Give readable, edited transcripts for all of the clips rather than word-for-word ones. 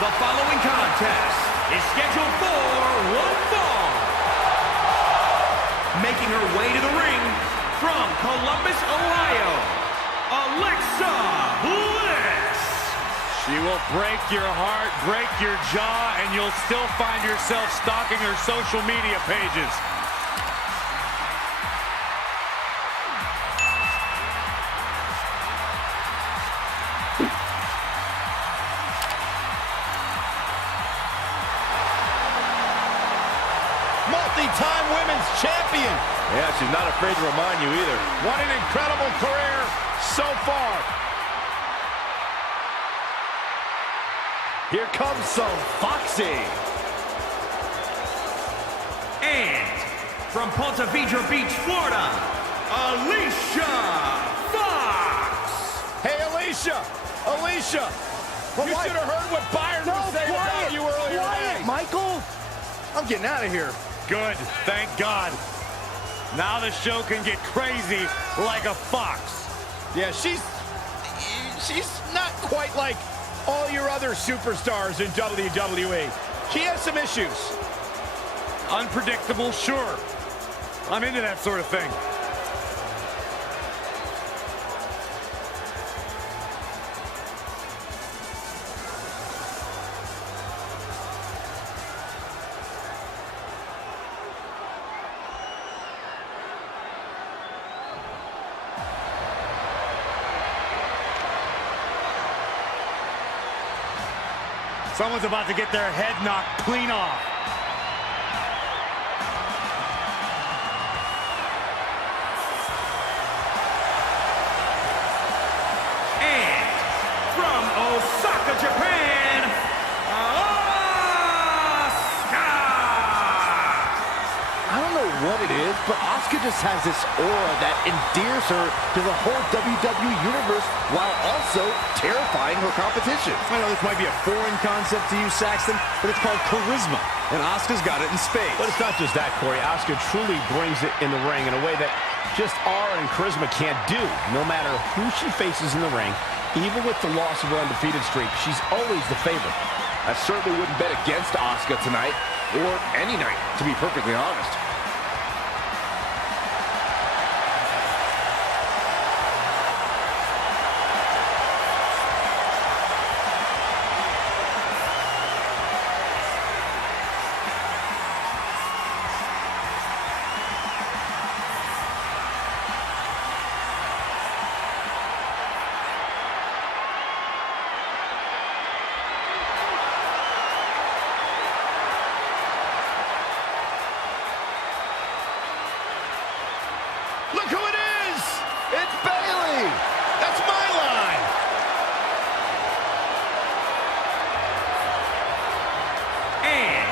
The following contest is scheduled for one fall. Making her way to the ring from Columbus, Ohio, Alexa Bliss. She will break your heart, break your jaw, and you'll still find yourself stalking her social media pages. Multi-time women's champion. Yeah, she's not afraid to remind you either. What an incredible career so far. Here comes some Foxy. And from Ponte Vedra Beach, Florida, Alicia Fox. Hey, Alicia. Alicia. You should have heard what Byron was saying about you earlier today. Michael. I'm getting out of here. Good, thank God. Now the show can get crazy like a fox. Yeah, she's not quite like all your other superstars in WWE. She has some issues. Unpredictable, sure. I'm into that sort of thing. Someone's about to get their head knocked clean off. And from Osaka, Japan, Asuka. I don't know what it is, but Asuka just has this aura that endears her to the whole WWE universe while also terrifying her competition. I know this might be a foreign concept to you, Saxton, but it's called charisma, and Asuka's got it in spades. But it's not just that, Corey. Asuka truly brings it in the ring in a way that just aura and charisma can't do. No matter who she faces in the ring, even with the loss of her undefeated streak, she's always the favorite. I certainly wouldn't bet against Asuka tonight, or any night, to be perfectly honest. Look who it is! It's Bayley! That's my line! And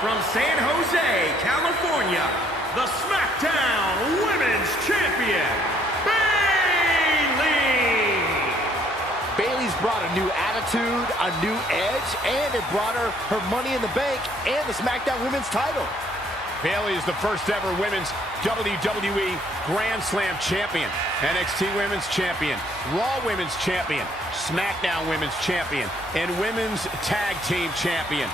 from San Jose, California, the SmackDown Women's Champion, Bayley. Bayley's brought a new attitude, a new edge, and it brought her Money in the Bank and the SmackDown Women's title. Bayley is the first ever women's WWE Grand Slam champion, NXT Women's Champion, Raw Women's Champion, SmackDown Women's Champion, and Women's Tag Team Champion.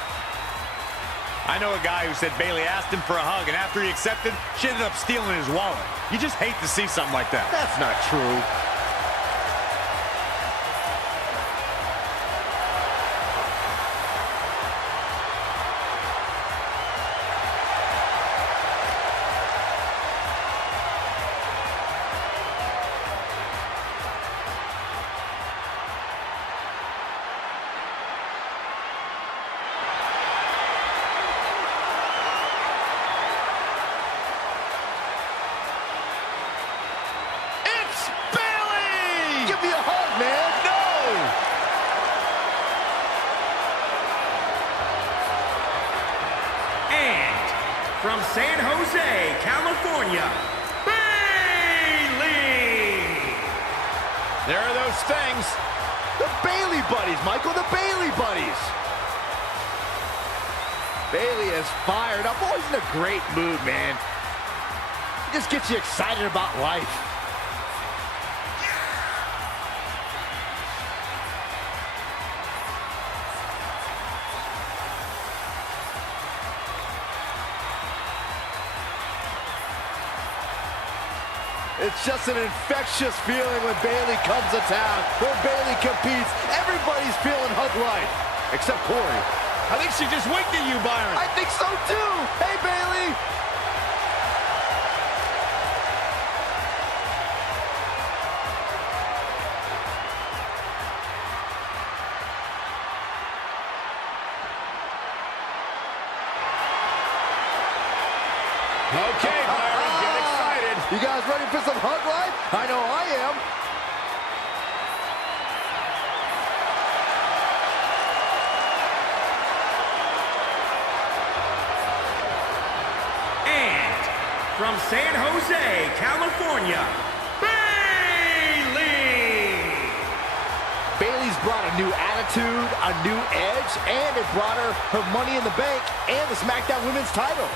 I know a guy who said Bayley asked him for a hug, and after he accepted, she ended up stealing his wallet. You just hate to see something like that. That's not true. From San Jose, California, Bayley. There are those things. The Bayley buddies, Michael, the Bayley buddies. Bayley is fired up, always in a great mood, man. It just gets you excited about life. It's just an infectious feeling when Bayley comes to town. When Bayley competes, everybody's feeling hug-like, except Corey. I think she just winked at you, Byron. I think so too. Hey, Bayley. Okay, Byron, get excited. You guys ready for some hug life? I know I am. And from San Jose, California, Bayley! Bayley's brought a new attitude, a new edge, and it brought her Money in the Bank and the SmackDown Women's title.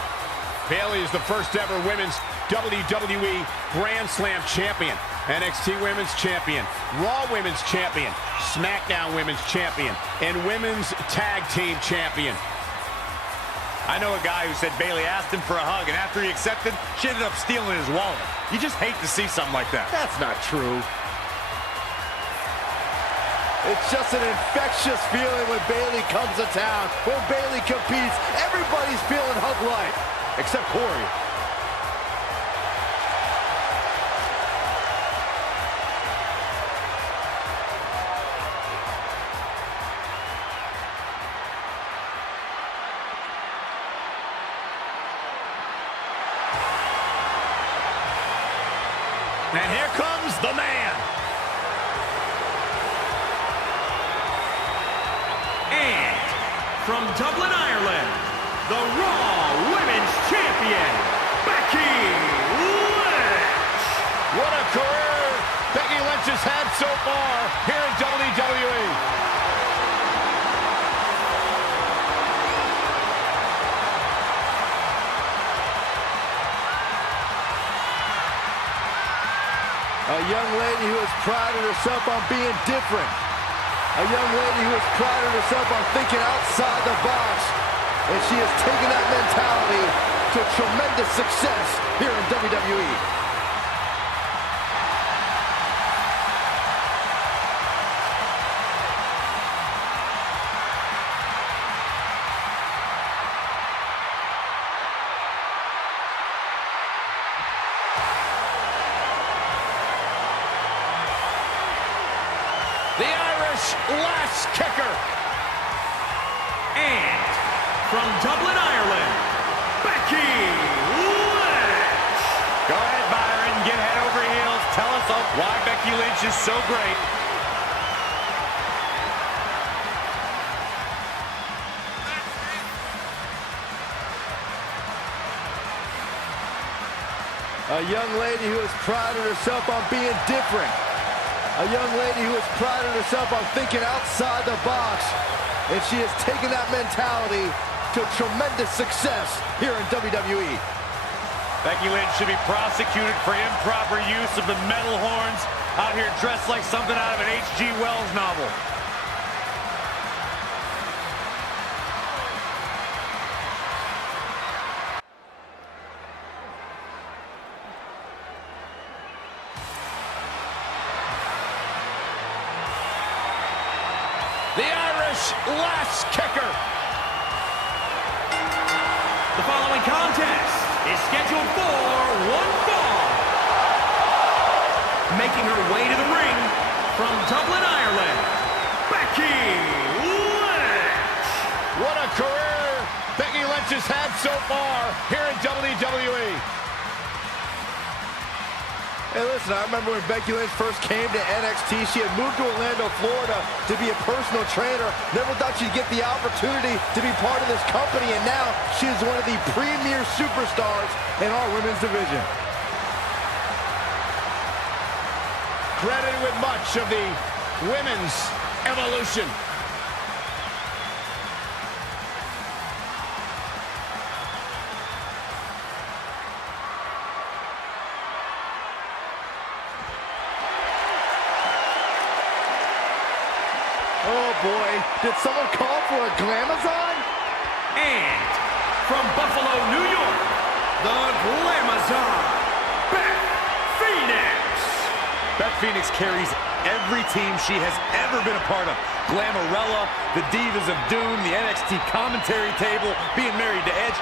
Bayley is the first ever women's WWE Grand Slam champion, NXT Women's Champion, Raw Women's Champion, SmackDown Women's Champion, and Women's Tag Team Champion. I know a guy who said Bayley asked him for a hug, and after he accepted, she ended up stealing his wallet. You just hate to see something like that. That's not true. It's just an infectious feeling when Bayley comes to town. When Bayley competes, everybody's feeling hug-like, except Corey. And here comes the man. And from Dublin, Ireland, the Raw Women's Champion, Becky Lynch. What a career Becky Lynch has had so far here in WWE. A young lady who has prided herself on being different. A young lady who has prided herself on thinking outside the box. And she has taken that mentality to tremendous success here in WWE. The Irish last kicker. And from Dublin, Ireland, Becky Lynch. Go ahead, Byron. Get head over heels. Tell us why Becky Lynch is so great. A young lady who has prided herself on being different. A young lady who has prided herself on thinking outside the box. And she has taken that mentality to tremendous success here in WWE. Becky Lynch should be prosecuted for improper use of the metal horns, out here dressed like something out of an H.G. Wells novel. The Irish last kicker. The following contest is scheduled for one fall. Making her way to the ring from Dublin, Ireland, Becky Lynch. What a career Becky Lynch has had so far here in WWE. Hey, listen, I remember when Becky Lynch first came to NXT, she had moved to Orlando, Florida to be a personal trainer. Never thought she'd get the opportunity to be part of this company, and now she is one of the premier superstars in our women's division. Credited with much of the women's evolution. Oh boy, did someone call for a Glamazon? And from Buffalo, New York, the Glamazon, Beth Phoenix. Beth Phoenix carries every team she has ever been a part of. Glamorella, the Divas of Doom, the NXT commentary table, being married to Edge.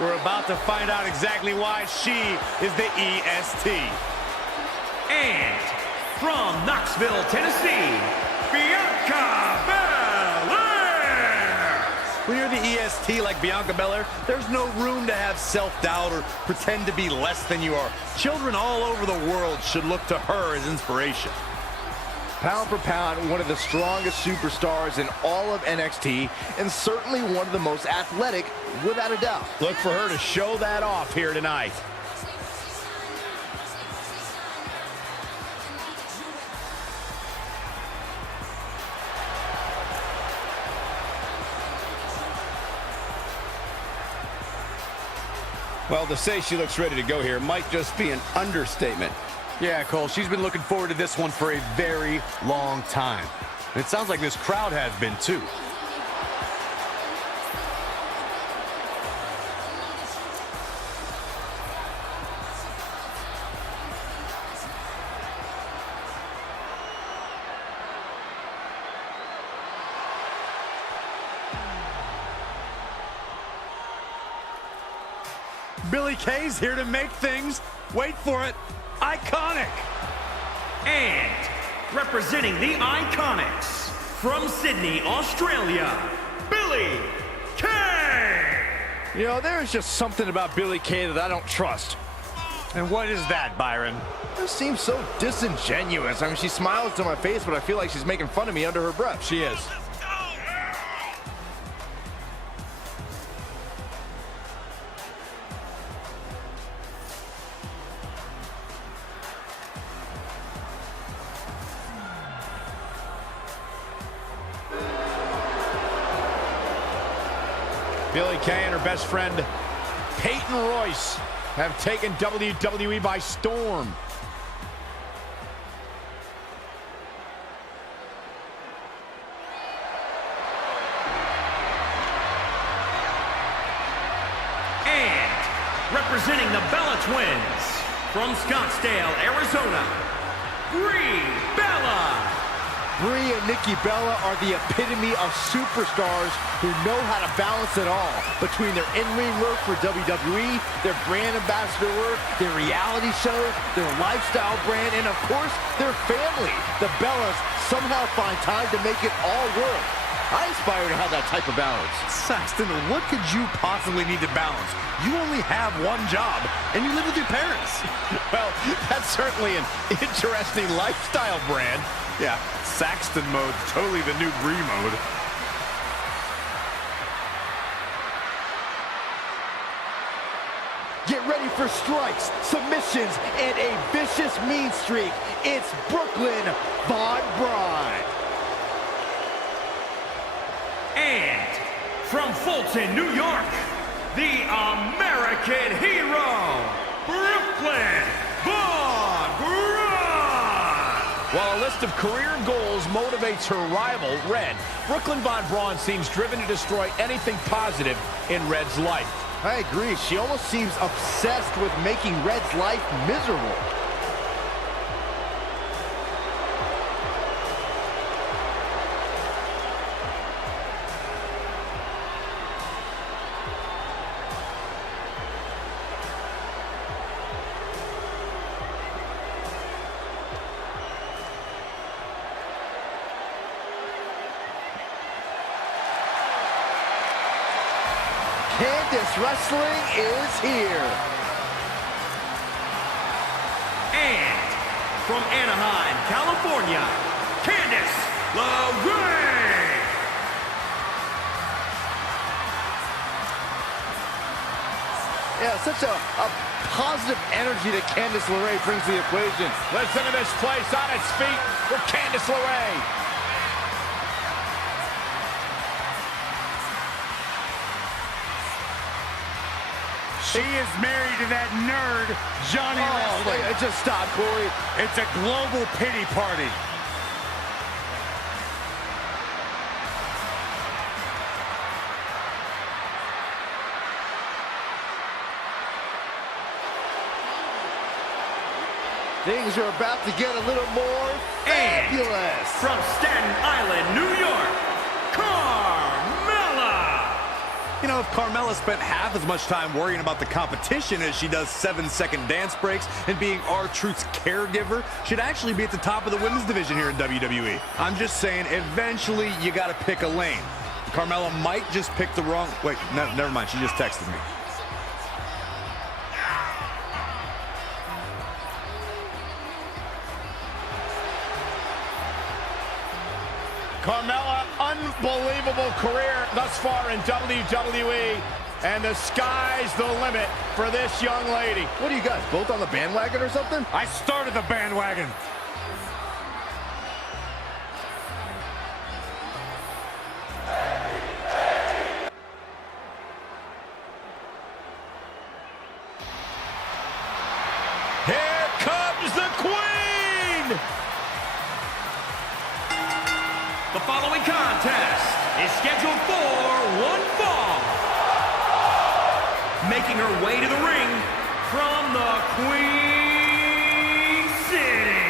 We're about to find out exactly why she is the EST. And from Knoxville, Tennessee, Bianca Belair. When you're the EST like Bianca Belair, there's no room to have self-doubt or pretend to be less than you are. Children all over the world should look to her as inspiration. Pound for pound, one of the strongest superstars in all of NXT, and certainly one of the most athletic, without a doubt. Look for her to show that off here tonight. Well, to say she looks ready to go here might just be an understatement. Yeah, Cole, she's been looking forward to this one for a very long time. And it sounds like this crowd has been too. Billie Kay's here to make things, wait for it, iconic. And representing the Iconics, from Sydney, Australia, Billie Kay. You know, there's just something about Billie Kay that I don't trust. And what is that, Byron? It seems so disingenuous. I mean, she smiles to my face, but I feel like she's making fun of me under her breath. She is. Billie Kay and her best friend, Peyton Royce, have taken WWE by storm. And representing the Bella Twins, from Scottsdale, Arizona, Bella. Brie and Nikki Bella are the epitome of superstars who know how to balance it all between their in-ring work for WWE, their brand ambassador work, their reality shows, their lifestyle brand, and of course, their family. The Bellas somehow find time to make it all work. I aspire to have that type of balance. Saxton, what could you possibly need to balance? You only have one job, and you live with your parents. Well, that's certainly an interesting lifestyle brand. Yeah, Saxton mode, totally the new Brie mode. Get ready for strikes, submissions, and a vicious mean streak. It's Brooklyn Von Braun. And from Fulton, New York, the American hero, Brooklyn Von Braun. While a list of career goals motivates her rival, Red, Brooklyn Von Braun seems driven to destroy anything positive in Red's life. I agree. She almost seems obsessed with making Red's life miserable. Candice Wrestling is here. And from Anaheim, California, Candice LeRae. Yeah, such a positive energy that Candice LeRae brings to the equation. Listen to this place on its feet with Candice LeRae. She is married to that nerd, Johnny Wrestling. Just stop, Corey. It's a global pity party. Things are about to get a little more fabulous. From Staten Island, New York, Carmella. You know, if Carmella spent half as much time worrying about the competition as she does 7-second dance breaks and being R-Truth's caregiver, she'd actually be at the top of the women's division here in WWE. I'm just saying, eventually you got to pick a lane. Carmella might just pick the wrong... Wait, never mind. She just texted me. Carmella, unbelievable career thus far in WWE, and the sky's the limit for this young lady. What are you guys, both on the bandwagon or something? I started the bandwagon. Here comes the Queen! The following contest is scheduled for one fall. Making her way to the ring from the Queen City,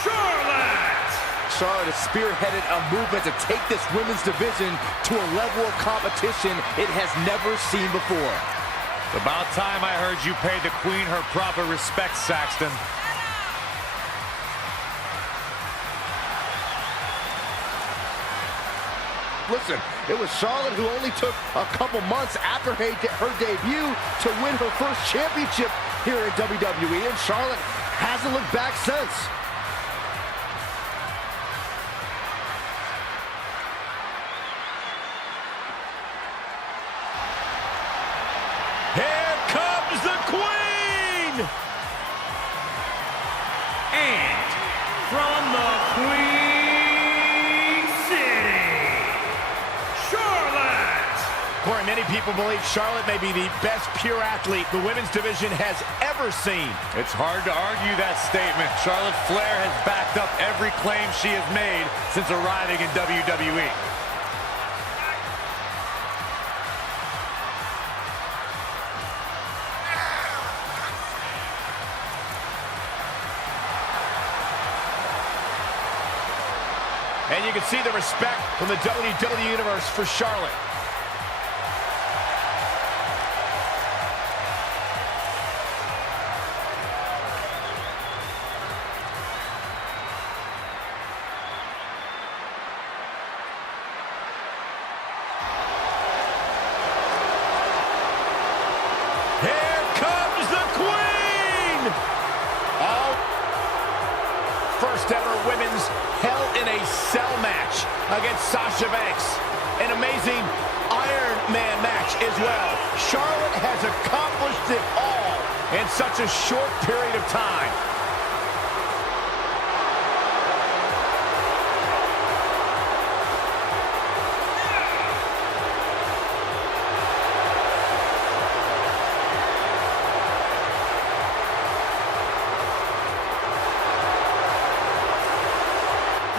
Charlotte. Charlotte has spearheaded a movement to take this women's division to a level of competition it has never seen before. About time I heard you paid the Queen her proper respect, Saxton. Listen, it was Charlotte who only took a couple months after her debut to win her first championship here in WWE, and Charlotte hasn't looked back since. Here comes the Queen! And from the Queen City, Charlotte. Corey, many people believe Charlotte may be the best pure athlete the women's division has ever seen. It's hard to argue that statement. Charlotte Flair has backed up every claim she has made since arriving in WWE. And you can see the respect from the WWE Universe for Charlotte. Here comes the Queen! Oh, first ever women's Hell in a Cell match against Sasha Banks. An amazing Iron Man match as well. Charlotte has accomplished it all in such a short period of time.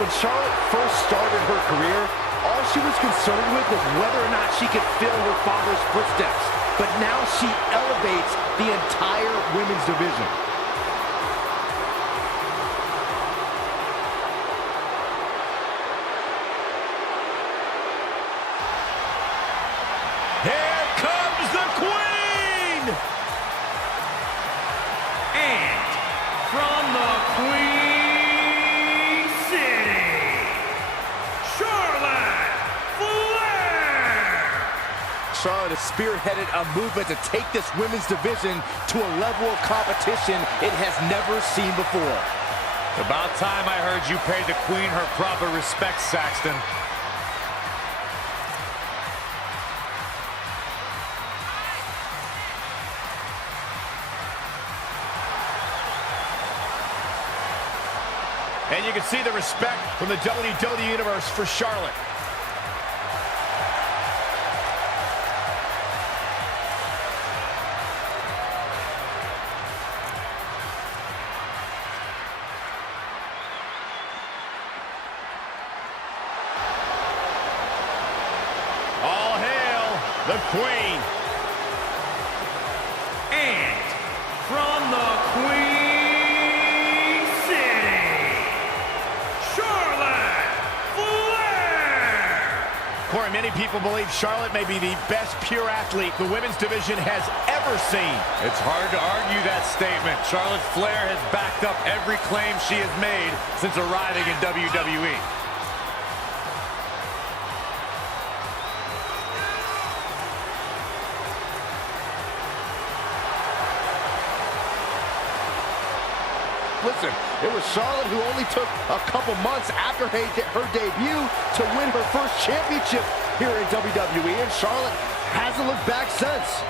When Charlotte first started her career, all she was concerned with was whether or not she could fill her father's footsteps. But now she elevates the entire women's division. Here comes the Queen! And from the Queen City, Charlotte Flair. Charlotte has spearheaded a movement to take this women's division to a level of competition it has never seen before. About time I heard you paid the Queen her proper respect, Saxton. And you can see the respect from the WWE Universe for Charlotte. All hail the Queen. And from the Queen Many people believe Charlotte may be the best pure athlete the women's division has ever seen. It's hard to argue that statement. Charlotte Flair has backed up every claim she has made since arriving in WWE. Listen, it was Charlotte who only took a couple months after her debut to win her first championship here in WWE, and Charlotte hasn't looked back since.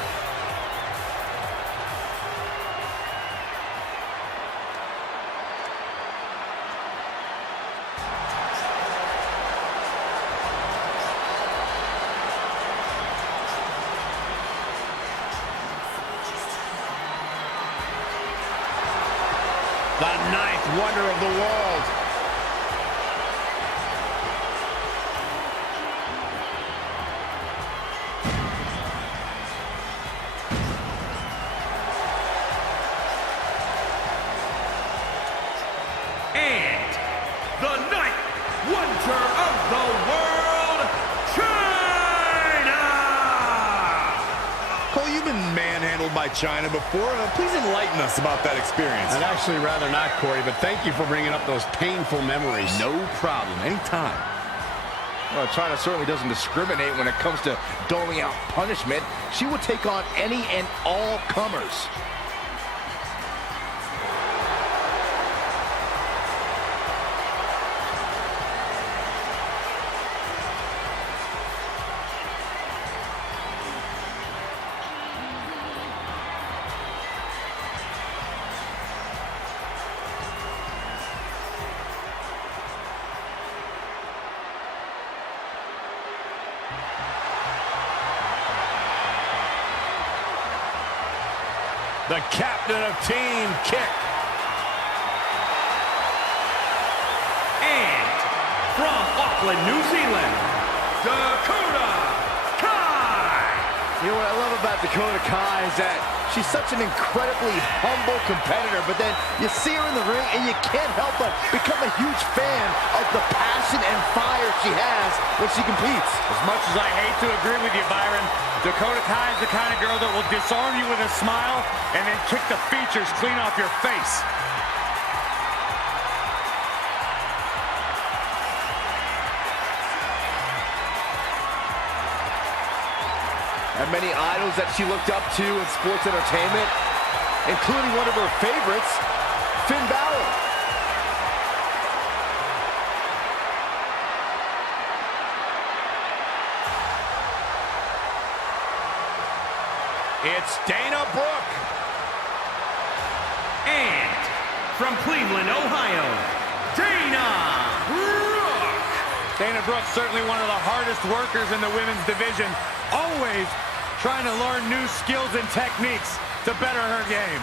The ninth wonder of the world. And the ninth wonder of the world, CHYNA! Cole, you've been manhandled by CHYNA before. Please enlighten us about that experience. I'd actually rather not, Corey, but thank you for bringing up those painful memories. No problem. Anytime. Well, CHYNA certainly doesn't discriminate when it comes to doling out punishment. She would take on any and all comers. The captain of Team Kick. And from Auckland, New Zealand, Dakota Kai! You know what I love about Dakota Kai is that she's such an incredibly humble competitor, but then you see her in the ring and you can't help but become a huge fan of the passion and fire she has when she competes. As much as I hate to agree with you, Byron, Dakota Kai is the kind of girl that will disarm you with a smile and then kick the features clean off your face. And many idols that she looked up to in sports entertainment, including one of her favorites, Finn Balor. It's Dana Brooke. And from Cleveland, Ohio, Dana Brooke! Dana Brooke, certainly one of the hardest workers in the women's division, always trying to learn new skills and techniques to better her game.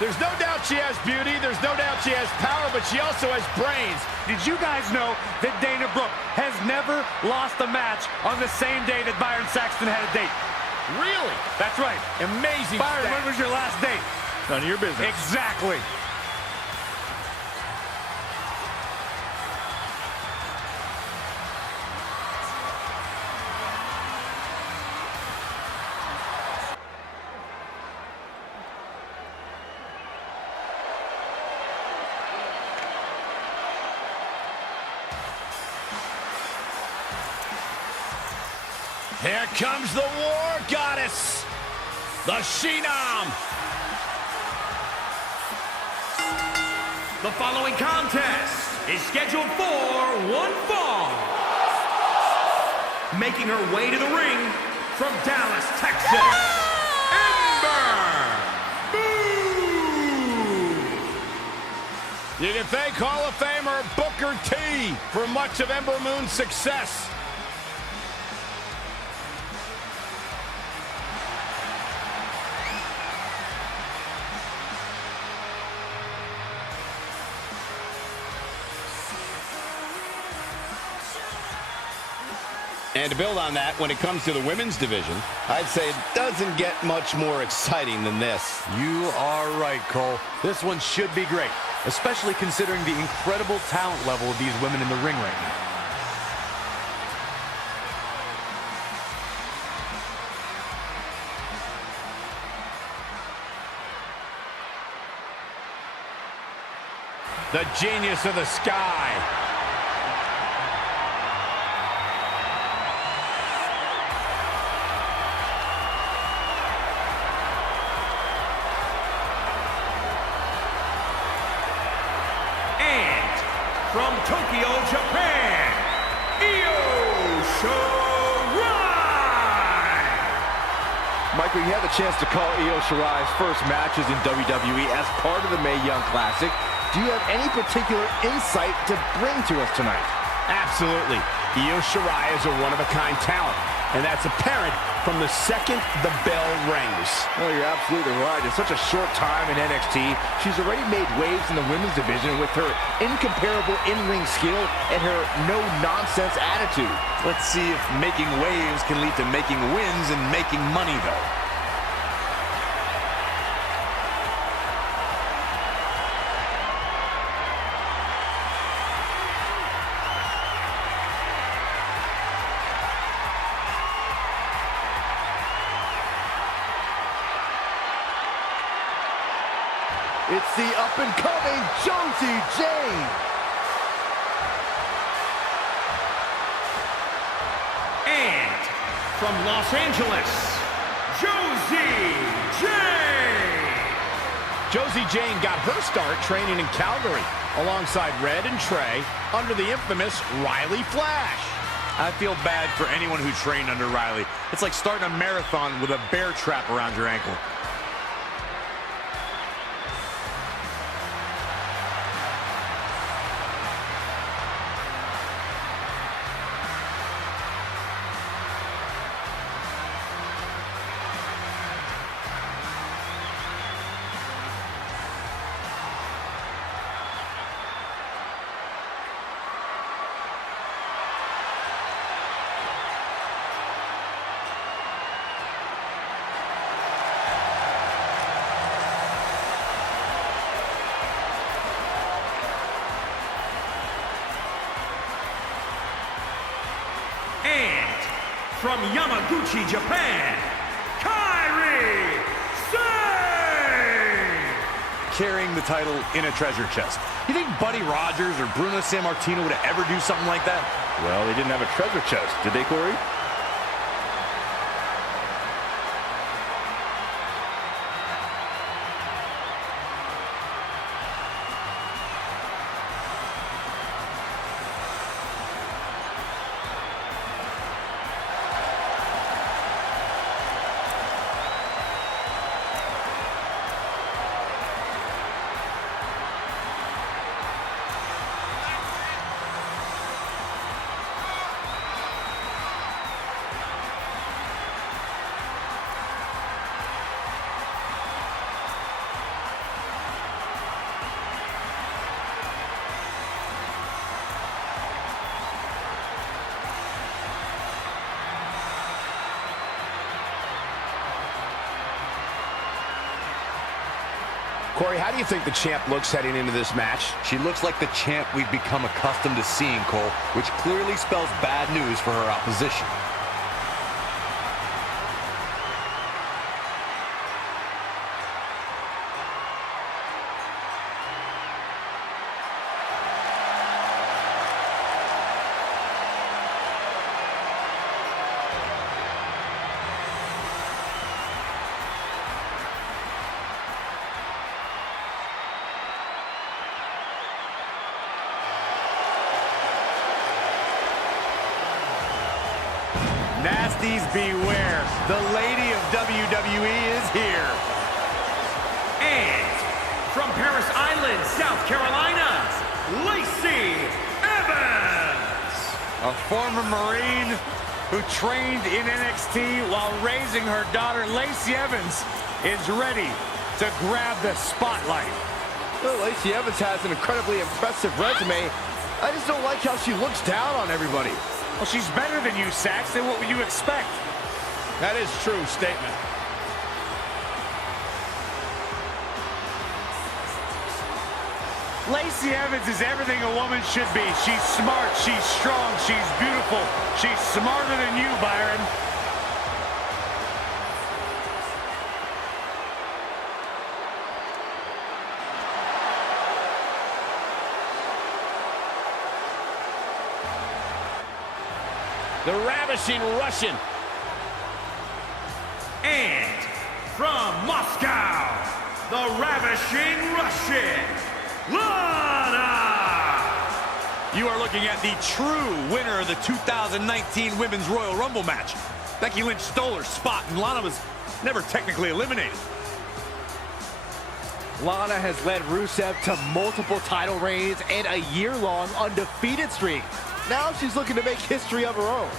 There's no doubt she has beauty, there's no doubt she has power, but she also has brains. Did you guys know that Dana Brooke has never lost a match on the same day that Byron Saxton had a date? Really? That's right. Amazing Byron, stat. when was your last date? None of your business. Exactly. Here comes the war goddess, the CHYNA. The following contest is scheduled for one fall. Making her way to the ring from Dallas, Texas, EMBER! You can thank Hall of Famer Booker T for much of Ember Moon's success. And to build on that, when it comes to the women's division, I'd say it doesn't get much more exciting than this. You are right, Cole. This one should be great, especially considering the incredible talent level of these women in the ring right now. The genius of the sky. And from Tokyo, Japan, Io Shirai. Michael, you had the chance to call Io Shirai's first matches in WWE as part of the Mae Young Classic. Do you have any particular insight to bring to us tonight? Absolutely. Io Shirai is a one-of-a-kind talent, and that's apparent from the second the bell rings. Well, you're absolutely right. In such a short time in NXT, she's already made waves in the women's division with her incomparable in-ring skill and her no-nonsense attitude. Let's see if making waves can lead to making wins and making money, though. It's the up-and-coming Josie Jane. And from Los Angeles, Josie Jane. Josie Jane got her start training in Calgary alongside Red and Trey under the infamous Riley Flash. I feel bad for anyone who trained under Riley. It's like starting a marathon with a bear trap around your ankle. And from Yamaguchi, Japan, Kairi Sane. Carrying the title in a treasure chest. You think Buddy Rogers or Bruno Sammartino would ever do something like that? Well, they didn't have a treasure chest, did they, Corey? Corey, how do you think the champ looks heading into this match? She looks like the champ we've become accustomed to seeing, Cole, which clearly spells bad news for her opposition. Nasties beware. The lady of WWE is here. And from Paris Island, South Carolina, LACEY Evans. A former Marine who trained in NXT while raising her daughter, LACEY Evans, is ready to grab the spotlight. Well, LACEY Evans has an incredibly impressive resume. I just don't like how she looks down on everybody. Well, she's better than you, Saxton. What would you expect? That is true statement. Lacey Evans is everything a woman should be. She's smart, she's strong, she's beautiful. She's smarter than you, Byron. The ravishing Russian. And from Moscow, the ravishing Russian, Lana! You are looking at the true winner of the 2019 Women's Royal Rumble match. Becky Lynch stole her spot, and Lana was never technically eliminated. Lana has led Rusev to multiple title reigns and a year-long undefeated streak. Now she's looking to make history of her own.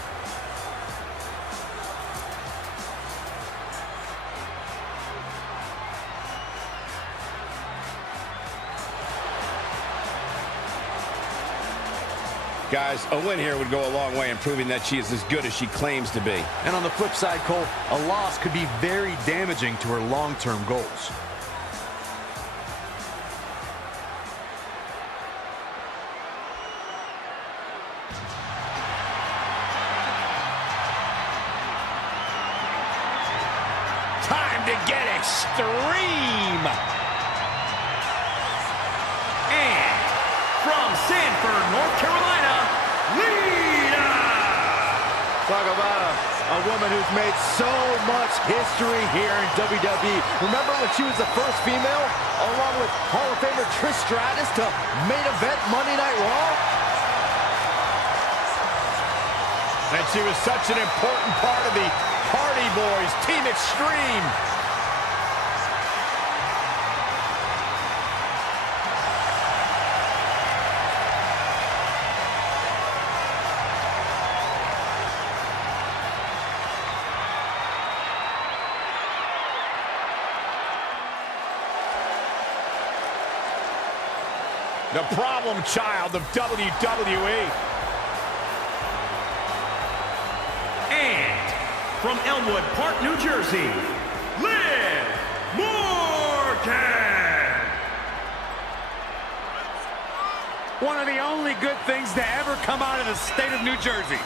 Guys, a win here would go a long way in proving that she is as good as she claims to be. And on the flip side, Cole, a loss could be very damaging to her long-term goals. Time to get extreme. And from Sanford, North Carolina, Lita! Talk about a woman who's made so much history here in WWE. Remember when she was the first female, along with Hall of Famer Trish Stratus, to main event Monday Night Raw? And she was such an important part of the Hardy Boys, Team Extreme. The problem child of WWE. And from Elmwood Park, New Jersey, Liv Morgan! One of the only good things to ever come out of the state of New Jersey.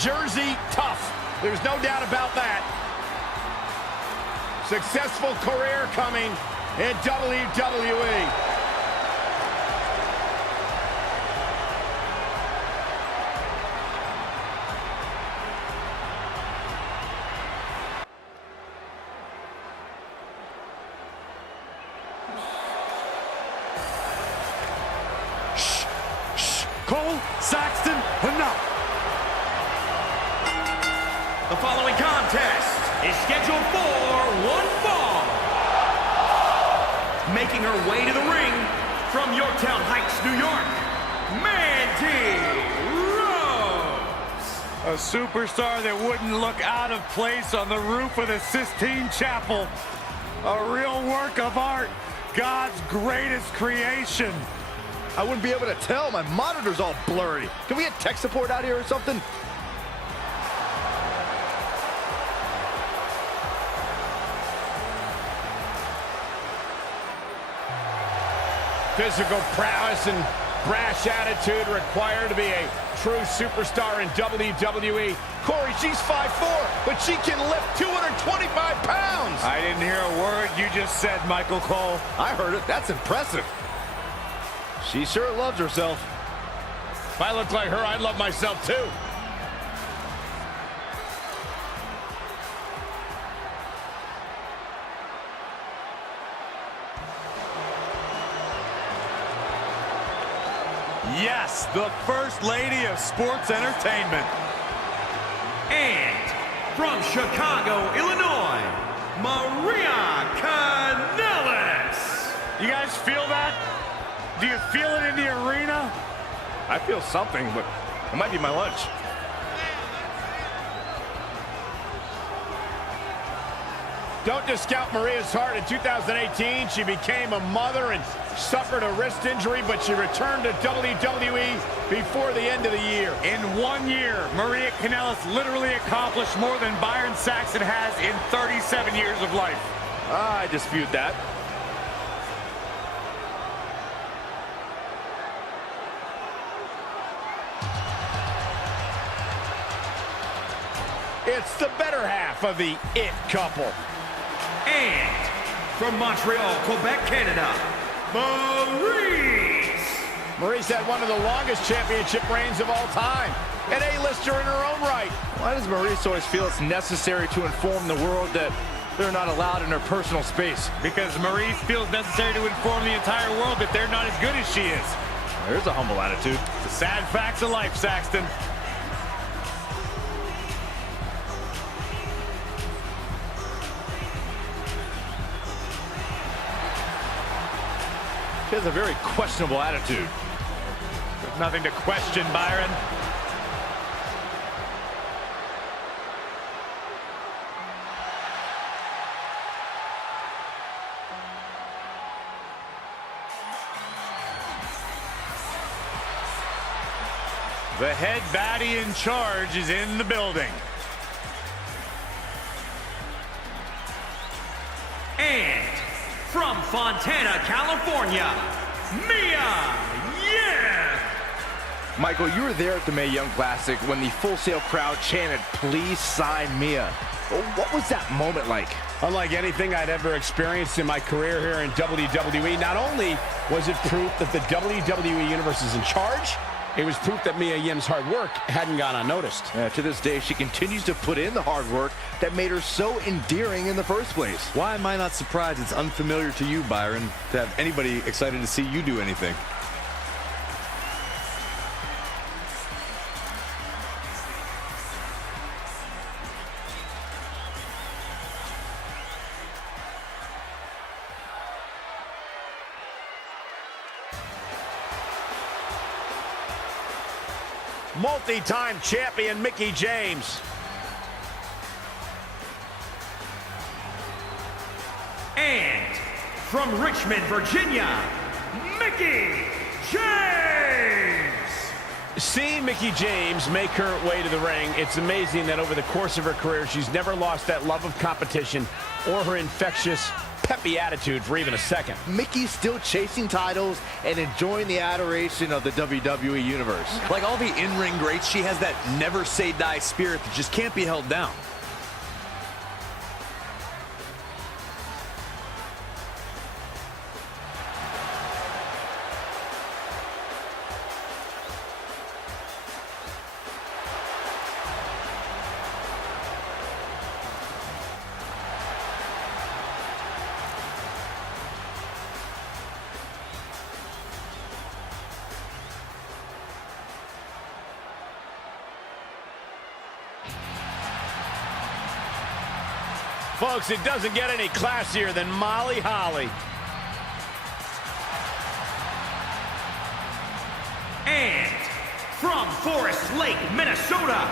Jersey tough. There's no doubt about that. Successful career coming in WWE. Cole, Saxton, enough! The following contest is scheduled for one fall. Making her way to the ring from Yorktown Heights, New York, Mandy Rose. A superstar that wouldn't look out of place on the roof of the Sistine Chapel. A real work of art, God's greatest creation. I wouldn't be able to tell. My monitor's all blurry. Can we get tech support out here or something? Physical prowess and brash attitude required to be a true superstar in WWE. Corey, she's 5'4", but she can lift 225 pounds. I didn't hear a word you just said, Michael Cole. I heard it. That's impressive. She sure loves herself. If I looked like her, I'd love myself too. Yes, the First Lady of Sports Entertainment. And from Chicago, Illinois, Maria Kanellis. You guys feel that? Do you feel it in the arena? I feel something, but it might be my lunch. Don't discount Maria's heart. In 2018, she became a mother and suffered a wrist injury, but she returned to WWE before the end of the year. In 1 year, Maria Kanellis literally accomplished more than Byron Saxton has in 37 years of life. I dispute that. It's the better half of the It couple. And from Montreal, Quebec, Canada, Maurice. Maurice had one of the longest championship reigns of all time. An A-lister in her own right. Why does Maurice always feel it's necessary to inform the world that they're not allowed in her personal space? Because Maurice feels necessary to inform the entire world that they're not as good as she is. There's a humble attitude. The sad facts of life, Saxton. She has a very questionable attitude. There's nothing to question, Byron. The head baddie in charge is in the building. And from Fontana, California, Mia Yim. Michael, you were there at the Mae Young Classic when the Full Sail crowd chanted, "Please sign Mia." What was that moment like? Unlike anything I'd ever experienced in my career here in WWE, not only was it proof that the WWE Universe is in charge, it was proof that Mia Yim's hard work hadn't gone unnoticed. To this day, she continues to put in the hard work that made her so endearing in the first place. Why am I not surprised it's unfamiliar to you, Byron, to have anybody excited to see you do anything? Multi-time champion Mickie James. And from Richmond, Virginia, Mickie James. Seeing Mickie James make her way to the ring, it's amazing that over the course of her career, she's never lost that love of competition or her infectious, peppy attitude for even a second. Mickie's still chasing titles and enjoying the adoration of the WWE Universe. Like all the in-ring greats, she has that never-say-die spirit that just can't be held down. Folks, it doesn't get any classier than Molly Holly. And from Forest Lake, Minnesota,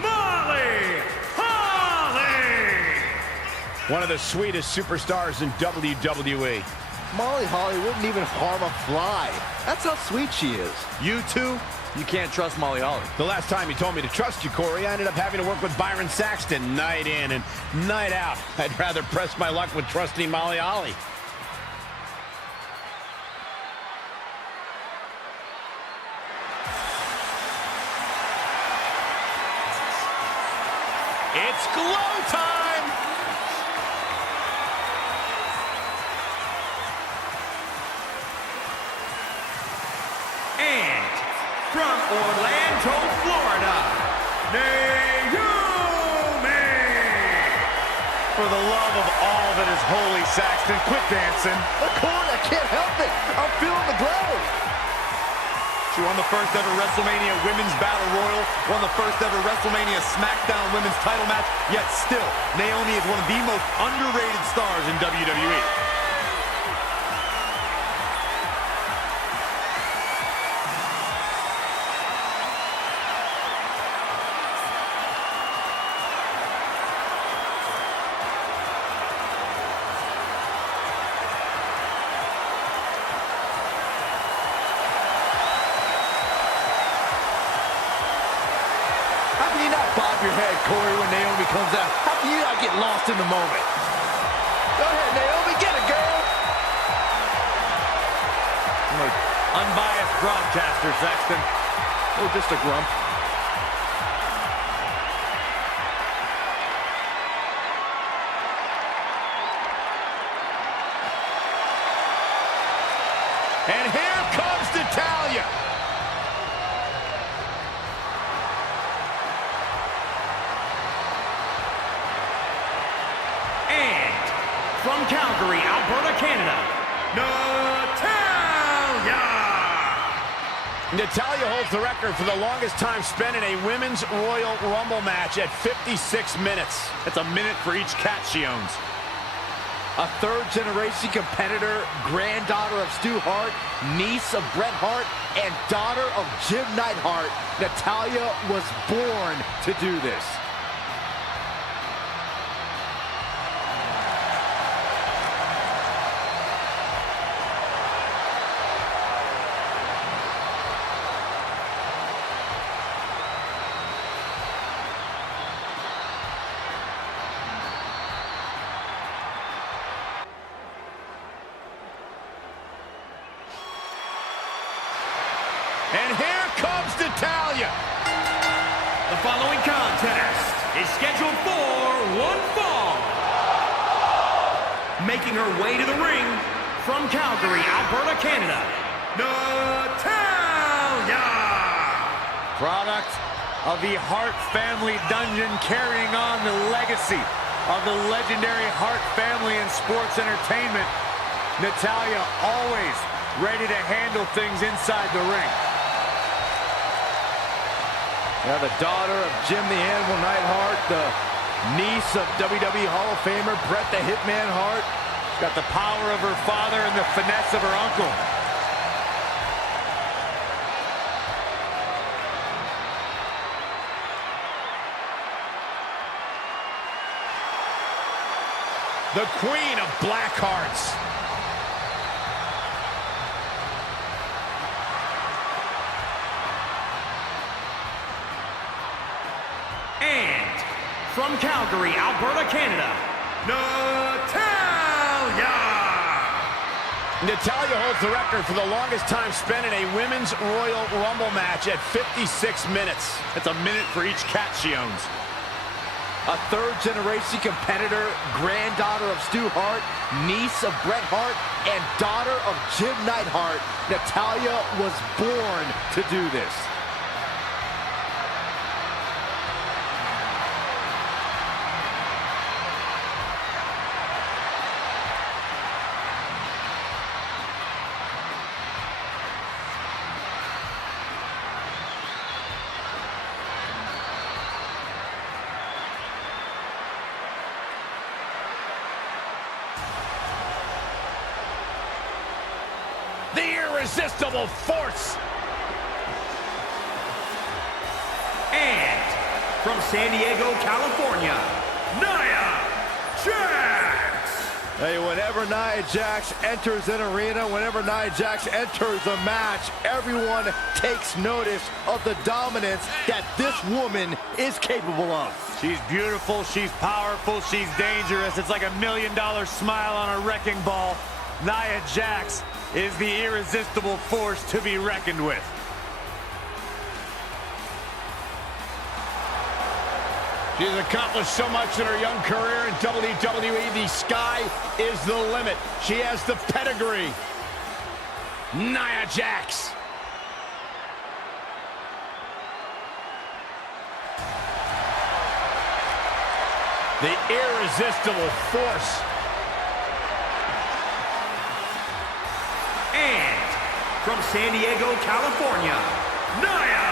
Molly Holly. One of the sweetest superstars in WWE. Molly Holly wouldn't even harm a fly. That's how sweet she is. You two, you can't trust Molly Holly. The last time you told me to trust you, Corey, I ended up having to work with Byron Saxton night in and night out. I'd rather press my luck with trusting Molly Holly. It's glow time! And from Orlando, Florida, Naomi. For the love of all that is holy, Saxton, quit dancing. Corey, I can't help it. I'm feeling the glow. She won the first ever WrestleMania Women's Battle Royal, won the first ever WrestleMania SmackDown Women's title match, yet still, Naomi is one of the most underrated stars in WWE. grab your head, Corey, when Naomi comes out. How can you not get lost in the moment? Go ahead, Naomi, get it, girl. I'm an unbiased broadcaster, Sexton. Oh, just a grump. And here comes Natalya. And from Calgary, Alberta, Canada, Natalya holds the record for the longest time spent in a Women's Royal Rumble match at 56 minutes. That's a minute for each cat she owns. A third-generation competitor, granddaughter of Stu Hart, niece of Bret Hart, and daughter of Jim Neidhart, Natalya was born to do this. And here comes Natalya. The following contest is scheduled for one fall. Making her way to the ring from Calgary, Alberta, Canada, Natalya. Product of the Hart family dungeon, carrying on the legacy of the legendary Hart family in sports entertainment. Natalya always ready to handle things inside the ring. Now the daughter of Jim the Animal Neidhart, the niece of WWE Hall of Famer Bret the Hitman Hart. She's got the power of her father and the finesse of her uncle. The Queen of Black Hearts. And from Calgary, Alberta, Canada, Natalya. Natalya holds the record for the longest time spent in a Women's Royal Rumble match at 56 minutes. That's a minute for each cat she owns. A third-generation competitor, granddaughter of Stu Hart, niece of Bret Hart, and daughter of Jim Neidhart, Natalya was born to do this. The irresistible force. And from San Diego, California, Nia Jax. Hey, whenever Nia Jax enters an arena, whenever Nia Jax enters a match, everyone takes notice of the dominance that this woman is capable of. She's beautiful, she's powerful, she's dangerous. It's like $1 million smile on a wrecking ball. Nia Jax is the irresistible force to be reckoned with. She's accomplished so much in her young career in WWE. The sky is the limit. She has the pedigree. Nia Jax. The irresistible force. And from San Diego, California, Nia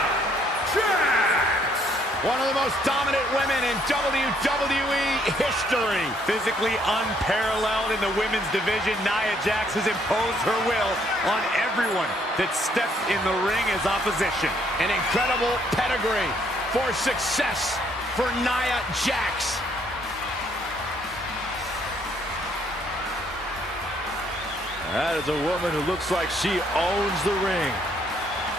Jax. One of the most dominant women in WWE history. Physically unparalleled in the women's division, Nia Jax has imposed her will on everyone that steps in the ring as opposition. An incredible pedigree for success for Nia Jax. That is a woman who looks like she owns the ring.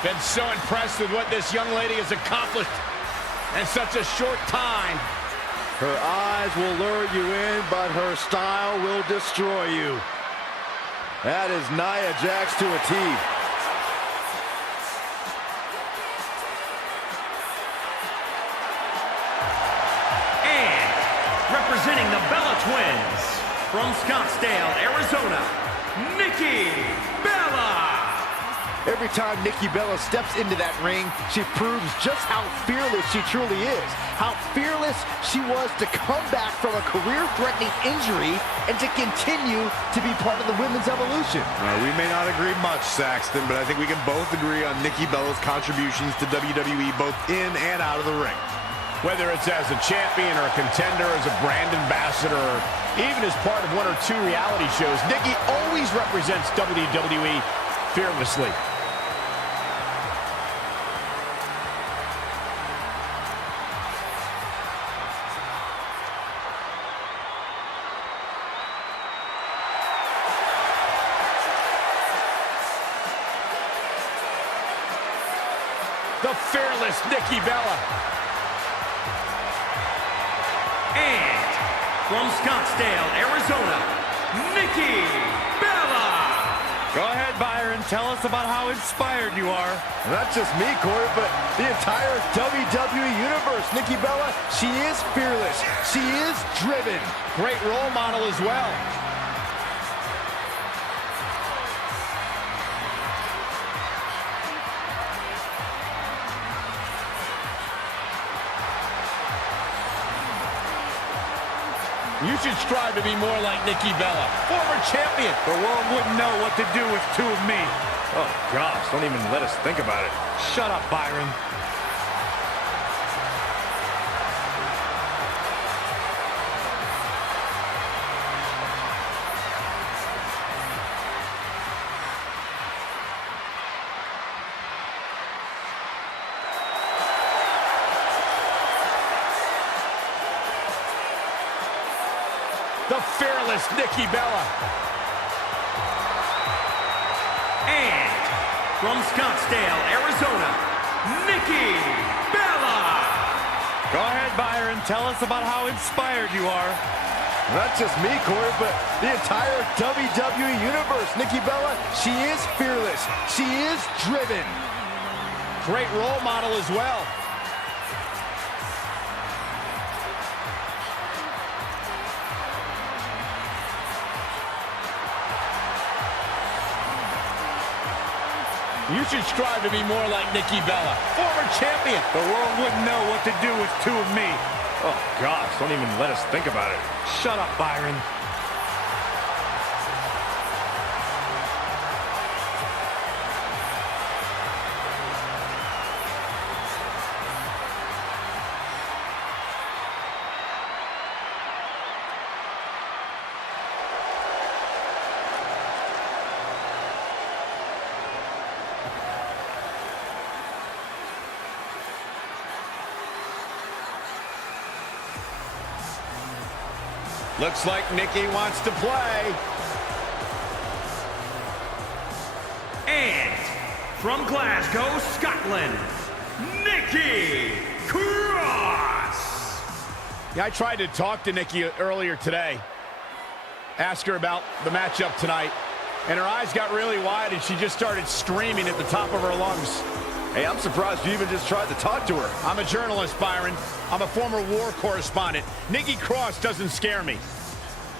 Been so impressed with what this young lady has accomplished in such a short time. Her eyes will lure you in, but her style will destroy you. That is Nia Jax to a T. And representing the Bella Twins, from Scottsdale, Arizona, Nikki Bella. Every time Nikki Bella steps into that ring, she proves just how fearless she truly is. How fearless she was to come back from a career-threatening injury and to continue to be part of the women's evolution. We may not agree much, Saxton, but I think we can both agree on Nikki Bella's contributions to WWE both in and out of the ring. Whether it's as a champion or a contender, as a brand ambassador, or even as part of one or two reality shows, Nikki always represents WWE fearlessly. The fearless Nikki Bella. And from Scottsdale, Arizona, Nikki Bella. Go ahead, Byron. Tell us about how inspired you are. Not just me, Corey, but the entire WWE Universe. Nikki Bella, she is fearless. She is driven. Great role model as well. You should strive to be more like Nikki Bella, former champion. The world wouldn't know what to do with two of me. Oh, gosh, don't even let us think about it. Shut up, Byron. The fearless Nikki Bella. And from Scottsdale, Arizona, Nikki Bella. Go ahead, Byron. Tell us about how inspired you are. Not just me, Corey, but the entire WWE Universe. Nikki Bella, she is fearless. She is driven. Great role model as well. You should strive to be more like Nikki Bella, former champion. The world wouldn't know what to do with two of me. Oh, gosh, don't even let us think about it. Shut up, Byron. Looks like Nikki wants to play. And from Glasgow, Scotland, Nikki Cross. Yeah, I tried to talk to Nikki earlier today. Ask her about the matchup tonight. And her eyes got really wide and she just started screaming at the top of her lungs. Hey, I'm surprised you even just tried to talk to her. I'm a journalist, Byron. I'm a former war correspondent. Nikki Cross doesn't scare me.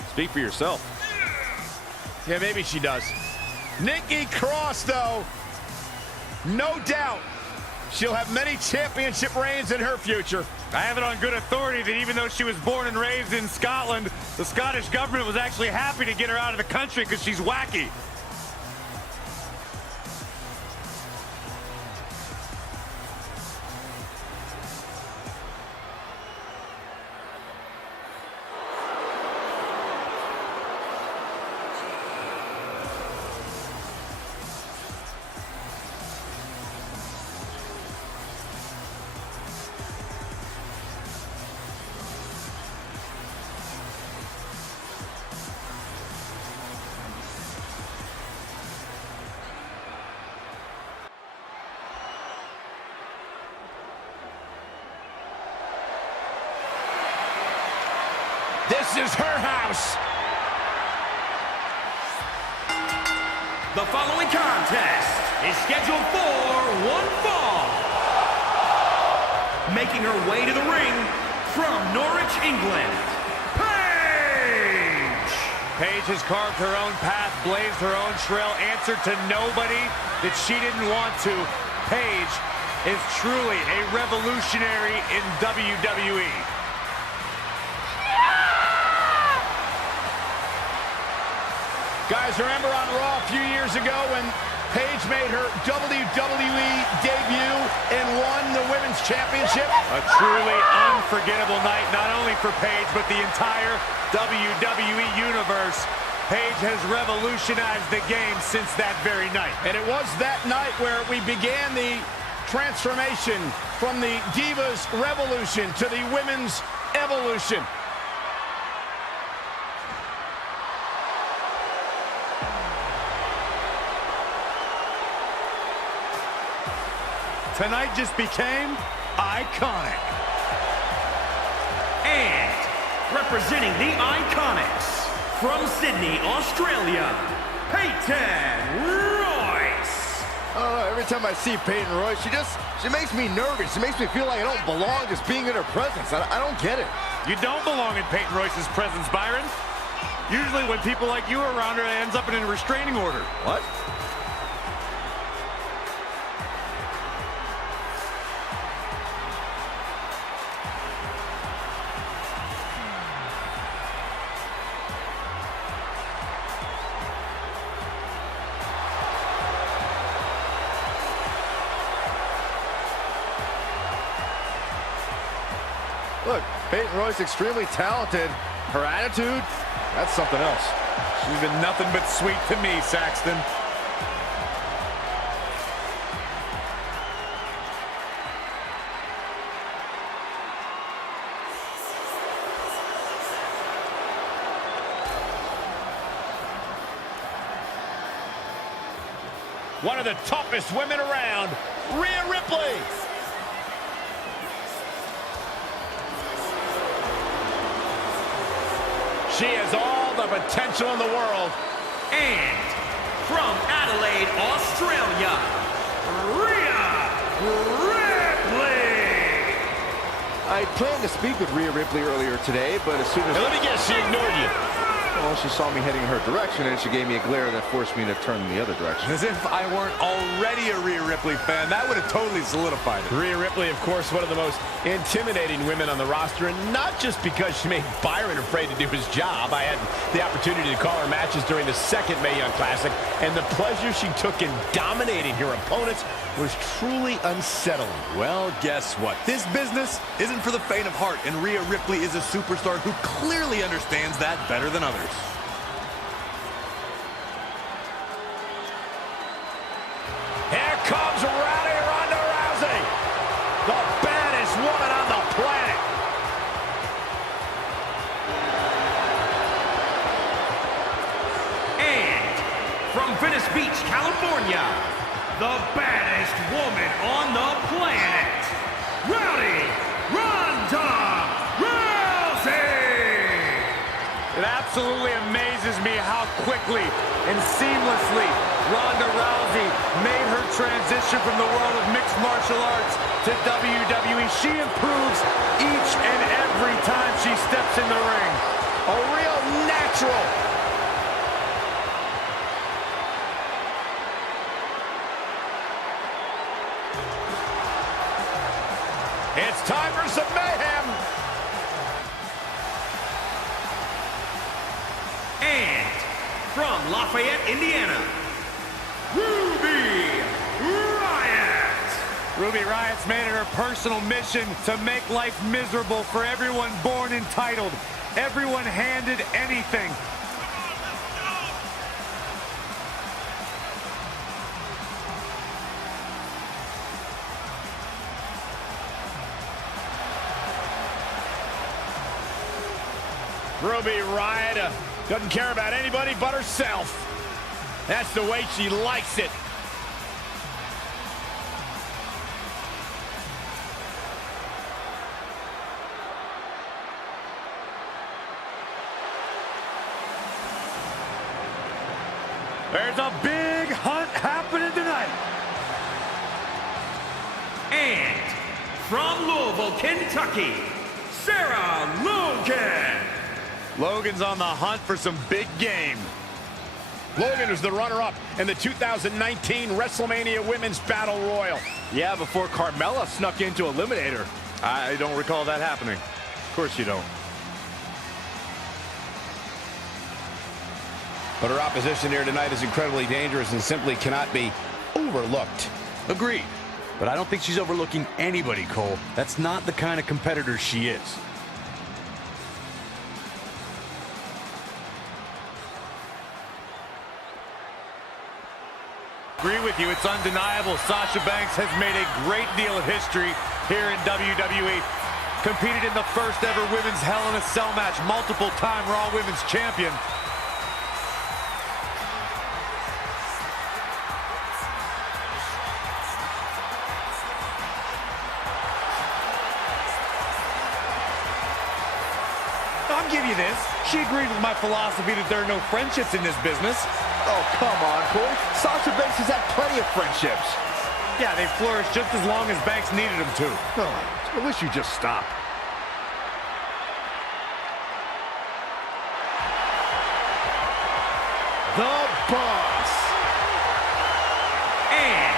Speak for yourself. Yeah, maybe she does. Nikki Cross, though, no doubt she'll have many championship reigns in her future. I have it on good authority that even though she was born and raised in Scotland, the Scottish government was actually happy to get her out of the country because she's wacky. This is her house. The following contest is scheduled for one fall. Making her way to the ring from Norwich, England, Paige! Paige has carved her own path, blazed her own trail, answered to nobody that she didn't want to. Paige is truly a revolutionary in WWE. Guys, remember on Raw a few years ago when Paige made her WWE debut and won the Women's Championship? A truly unforgettable night, not only for Paige, but the entire WWE Universe. Paige has revolutionized the game since that very night. And it was that night where we began the transformation from the Divas Revolution to the Women's Evolution. Tonight just became iconic. And representing the Iconics from Sydney, Australia, Peyton Royce. Oh, every time I see Peyton Royce, she makes me nervous. She makes me feel like I don't belong just being in her presence. I don't get it. You don't belong in Peyton Royce's presence, Byron. Usually when people like you are around her, it ends up in a restraining order. What? Look, Peyton Royce extremely talented. Her attitude, that's something else. She's been nothing but sweet to me, Saxton. One of the toughest women around, Rhea Ripley. She has all the potential in the world. And from Adelaide, Australia, Rhea Ripley! I planned to speak with Rhea Ripley earlier today, but as soon as... Hey, let me guess, she ignored you. Well, she saw me heading her direction, and she gave me a glare that forced me to turn in the other direction. As if I weren't already a Rhea Ripley fan. That would have totally solidified it. Rhea Ripley, of course, one of the most intimidating women on the roster, and not just because she made Byron afraid to do his job. I had the opportunity to call her matches during the second Mae Young Classic, and the pleasure she took in dominating her opponents was truly unsettling. Well, guess what? This business isn't for the faint of heart, and Rhea Ripley is a superstar who clearly understands that better than others. Here comes Rowdy Ronda Rousey, the baddest woman on the planet. And from Venice Beach, California, the baddest woman on the planet, Rowdy Ronda Rousey! It absolutely amazes me how quickly and seamlessly Ronda Rousey made her transition from the world of mixed martial arts to WWE. She improves each and every time she steps in the ring. A real natural. It's time for some mayhem. And from Lafayette, Indiana, Ruby Riott! Ruby Riott's made it her personal mission to make life miserable for everyone born entitled, everyone handed anything. Ruby Riott doesn't care about anybody but herself. That's the way she likes it. There's a big hunt happening tonight. And from Louisville, Kentucky, Sarah Logan. Logan's on the hunt for some big game. Logan is the runner-up in the 2019 WrestleMania Women's Battle Royal. Yeah, before Carmella snuck in to eliminate her. I don't recall that happening. Of course you don't. But her opposition here tonight is incredibly dangerous and simply cannot be overlooked. Agreed. But I don't think she's overlooking anybody, Cole. That's not the kind of competitor she is. Agree with you. It's undeniable. Sasha Banks has made a great deal of history here in WWE. Competed in the first ever women's Hell in a Cell match. Multiple-time Raw Women's Champion. I'll give you this. She agreed with my philosophy that there are no friendships in this business. Oh, come on, Corey. Sasha Banks has had plenty of friendships. Yeah, they flourished just as long as Banks needed them to. Oh, I wish you'd just stop. The Boss. And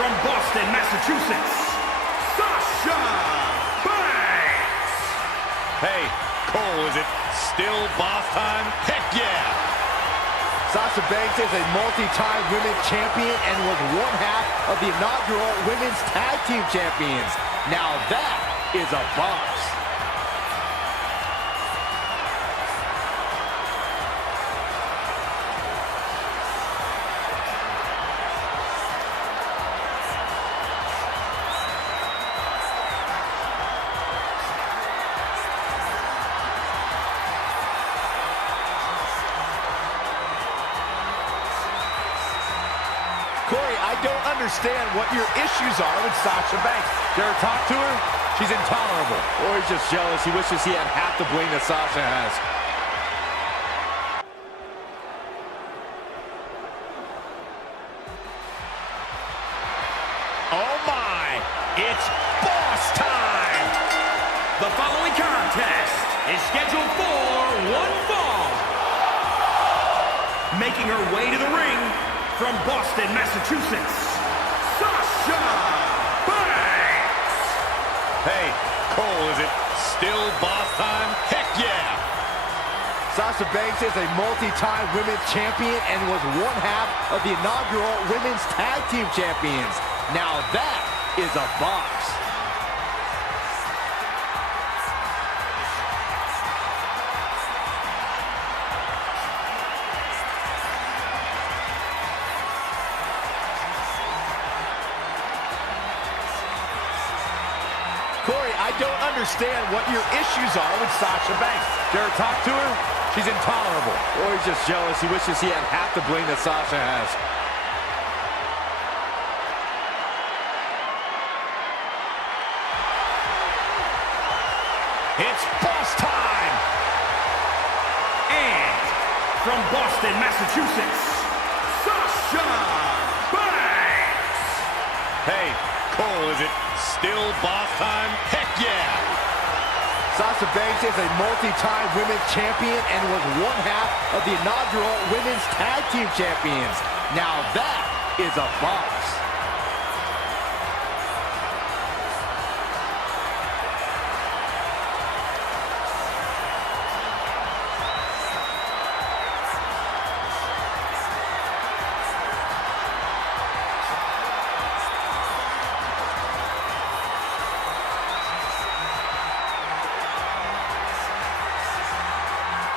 from Boston, Massachusetts, Sasha Banks. Hey, Cole, is it still boss time? Heck yeah! Sasha Banks is a multi-time women's champion and was one half of the inaugural Women's Tag Team Champions. Now that is a boss. Corey, I don't understand what your issues are with Sasha Banks. Dare talk to her? She's intolerable. Or he's just jealous. He wishes he had half the bling that Sasha has. Oh my! It's boss time! The following contest is scheduled for one fall. Making her way to the ring from Boston, Massachusetts, Sasha Banks. Hey, Cole, is it still boss time? Heck yeah! Sasha Banks is a multi-time women's champion and was one half of the inaugural Women's Tag Team Champions. Now that is a boss. Corey, I don't understand what your issues are with Sasha Banks. Dare talk to her? She's intolerable. Or he's just jealous. He wishes he had half the bling that Sasha has. It's boss time! And from Boston, Massachusetts, Sasha Banks. Hey, Cole, is it still boss time? Heck yeah! Sasha Banks is a multi-time women's champion and was one half of the inaugural Women's Tag Team Champions. Now that is a boss.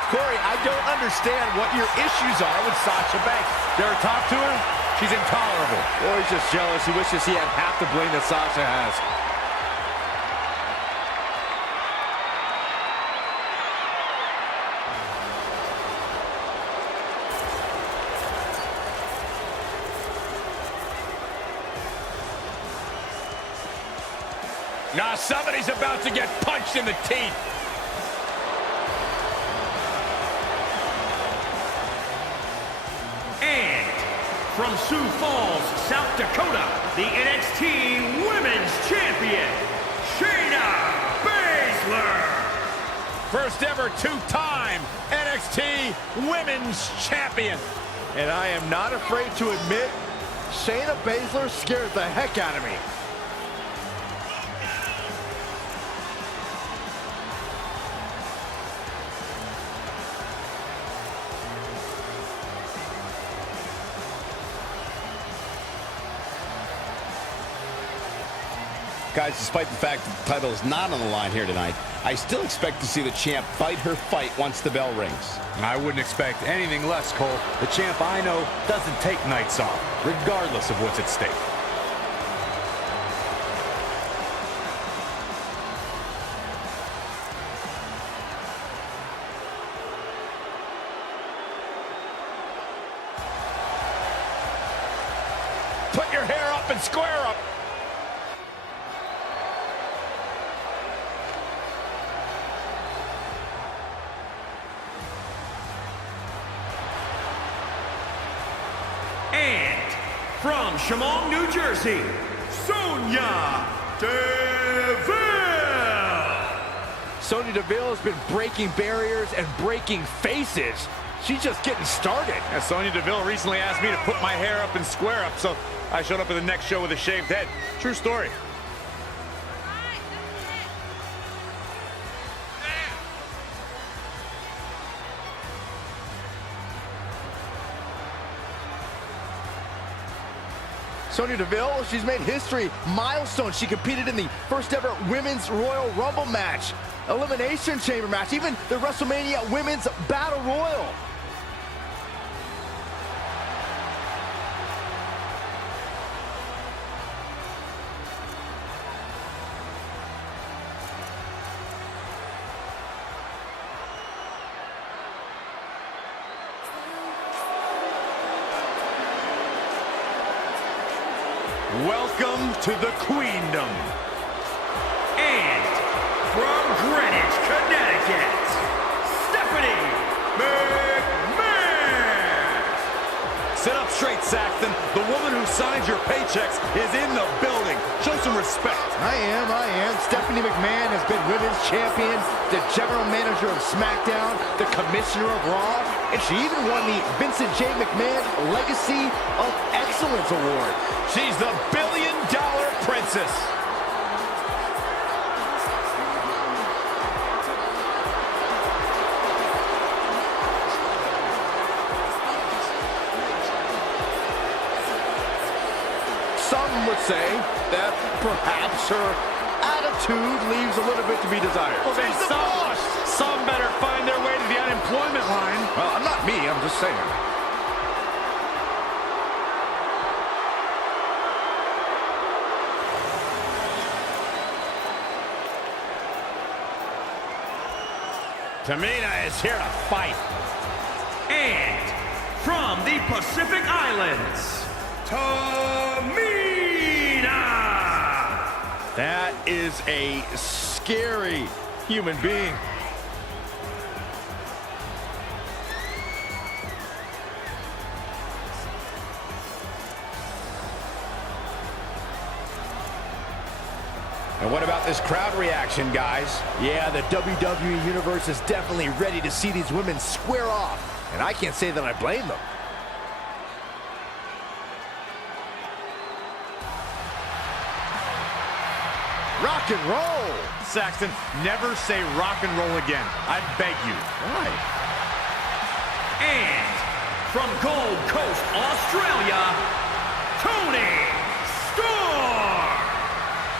Corey, I don't understand what your issues are with Sasha Banks. Dare talk to her? She's intolerable. Or he's just jealous. He wishes he had half the bling that Sasha has. Now somebody's about to get punched in the teeth. And from Sioux Falls, South Dakota, the NXT Women's Champion, Shayna Baszler. First ever two-time NXT Women's Champion. And I am not afraid to admit, Shayna Baszler scared the heck out of me. Guys, despite the fact that the title is not on the line here tonight, I still expect to see the champ fight her fight once the bell rings. I wouldn't expect anything less, Cole. The champ I know doesn't take nights off, regardless of what's at stake. Put your hair up and square up. And from Chemung, New Jersey, Sonya Deville. Sonya Deville has been breaking barriers and breaking faces. She's just getting started. Yeah, Sonya Deville recently asked me to put my hair up and square up, so I showed up at the next show with a shaved head. True story. Sonya Deville, she's made history. Milestone. She competed in the first ever Women's Royal Rumble match, Elimination Chamber match, even the WrestleMania Women's Battle Royal. Welcome to the Queendom. And from Greenwich, Connecticut, Stephanie McMahon. Sit up straight, Saxton. The woman who signs your paychecks is in the building. Show some respect. I am. Stephanie McMahon has been Women's Champion, the General Manager of SmackDown, the Commissioner of Raw, and she even won the Vincent J. McMahon Legacy of Excellence Award. She's the billion-dollar princess. Some would say that perhaps her attitude leaves a little bit to be desired. Well, then some better find their way to the unemployment line. Well, I'm not me, I'm just saying. Tamina is here to fight. And from the Pacific Islands, Tamina. That is a scary human being. And what about this crowd reaction, guys? Yeah, the WWE Universe is definitely ready to see these women square off. And I can't say that I blame them. Rock and roll! Saxton, never say rock and roll again. I beg you. Why? And from Gold Coast, Australia, Toni Storm.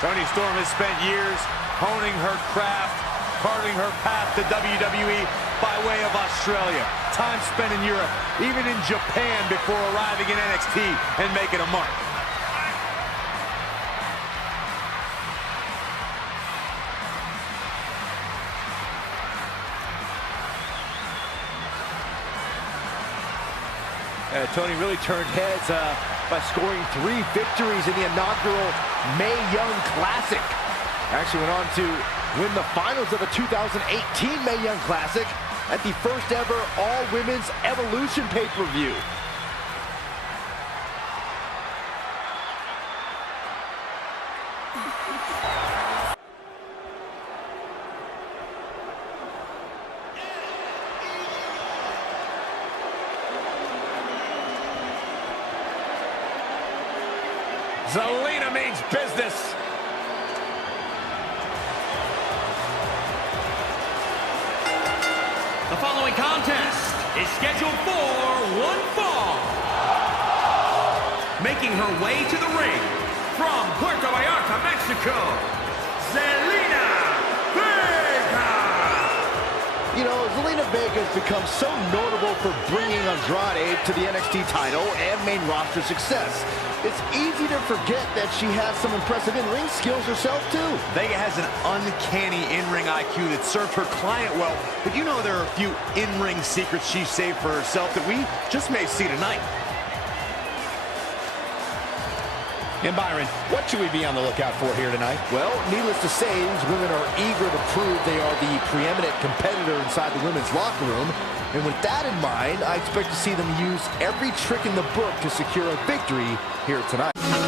Toni Storm has spent years honing her craft, carving her path to WWE by way of Australia. Time spent in Europe, even in Japan before arriving in NXT and making a mark. Toni really turned heads by scoring 3 victories in the inaugural Mae Young Classic. Actually went on to win the finals of the 2018 Mae Young Classic at the first ever all-women's Evolution pay-per-view. Zelina means business. The following contest is scheduled for one fall. Making her way to the ring from Puerto Vallarta, Mexico, Zelina Vega. You know, Zelina Vega has become so notable for bringing Andrade to the NXT title and main roster success. It's easy to forget that she has some impressive in-ring skills herself, too. Vega has an uncanny in-ring IQ that served her client well, but you know there are a few in-ring secrets she saved for herself that we just may see tonight. And Byron, what should we be on the lookout for here tonight? Well, needless to say, these women are eager to prove they are the preeminent competitor inside the women's locker room. And with that in mind, I expect to see them use every trick in the book to secure a victory here tonight.